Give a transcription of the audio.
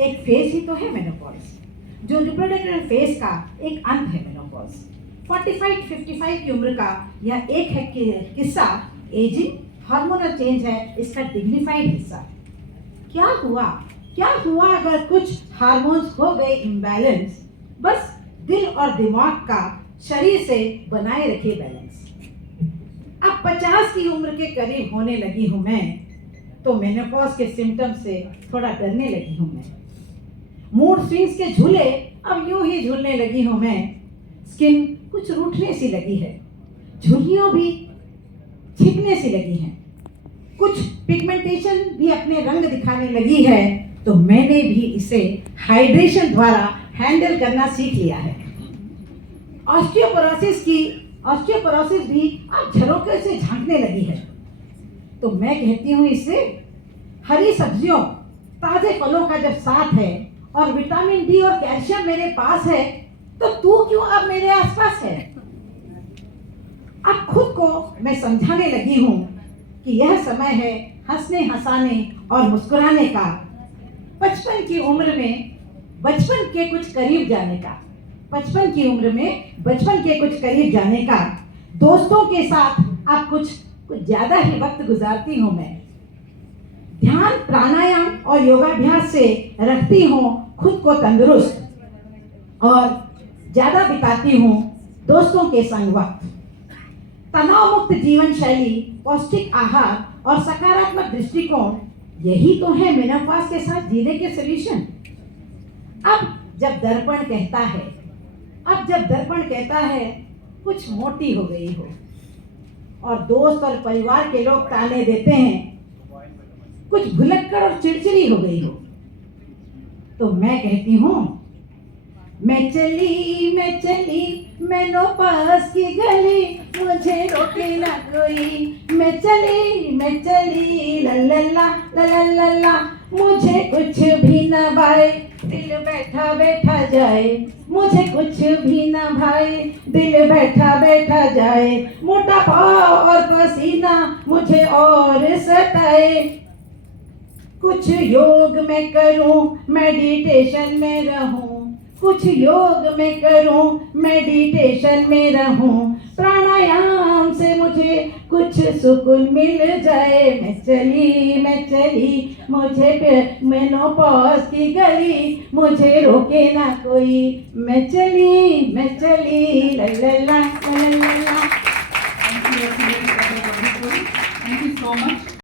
एक फेज ही तो है मेनोपॉज, जो रिप्रोडक्टिव फेज का एक अंत है मेनोपॉज। 45-55 की उम्र का यह एक है किस्सा एजिंग हार्मोनल चेंज है, इसका डिग्निफाइड हिस्सा। क्या हुआ अगर कुछ हार्मोन्स हो गए इम्बैलेंस, बस दिल और दिमाग का शरीर से बनाए रखे बैलेंस। अब 50 की उम्र के करीब होने लगी हूं मैं, तो मेनोपॉज के सिम्टम से थोड़ा डरने लगी हूं मैं। मूड स्विंग्स के झूले अब यूं ही झूलने लगी हूं मैं। स्किन कुछ रूठने सी लगी है, झुर्रियों भी छिपने सी लगी हैं, कुछ पिगमेंटेशन भी अपने रंग दिखाने लगी है। तो मैंने भी इसे हाइड्रेशन द्वारा हैंडल करना सीख लिया है। ऑस्टियोपोरोसिस भी अब झरोके से झांकने लगी है। तो मैं कहती हूँ इसे, हरी सब्जियों ताजे फलों का जब साथ है और विटामिन डी और कैल्शियम मेरे पास है, तो तू क्यों अब मेरे आसपास है। अब खुद को मैं समझाने लगी हूँ कि यह समय है हंसने हंसाने और मुस्कुराने का, 55 की उम्र में बचपन के कुछ करीब जाने का, 55 की उम्र में बचपन के कुछ करीब जाने का। दोस्तों के साथ अब कुछ ज्यादा ही वक्त गुजारती हूँ मैं। ध्यान प्राणायाम और योगाभ्यास से रखती हूँ खुद को तंदुरुस्त और ज्यादा बिताती हूँ दोस्तों के संग वक्त। तनाव मुक्त जीवन शैली, पौष्टिक आहार और सकारात्मक दृष्टिकोण, यही तो है मेनोपॉज के साथ जीने के सॉल्यूशन। अब जब दर्पण कहता है कुछ मोटी हो गई हो, और दोस्त और परिवार के लोग ताने देते हैं कुछ भुलक्कड़ और चिड़चिड़ी हो गई हो, तो मैं कहती हूँ मैं चली मेनोपॉज की गली, मुझे रोके ना कोई। मैं चली ला ला ला ला ला ला ला, मुझे कुछ भी ना भाई, दिल बैठा बैठा जाए। मुझे कुछ भी ना भाई, दिल बैठा बैठा जाए। मोटापा और पसीना मुझे और सताए। कुछ योग में करूं, मेडिटेशन में रहूं, कुछ योग में करूं, मेडिटेशन में रहूं। प्राणायाम से मुझे कुछ सुकून मिल जाए। मैं चली मुझे मेनोपॉज की गली, मुझे रोके ना कोई। मैं चली ला ला ला ला ला ला। Thank you so much.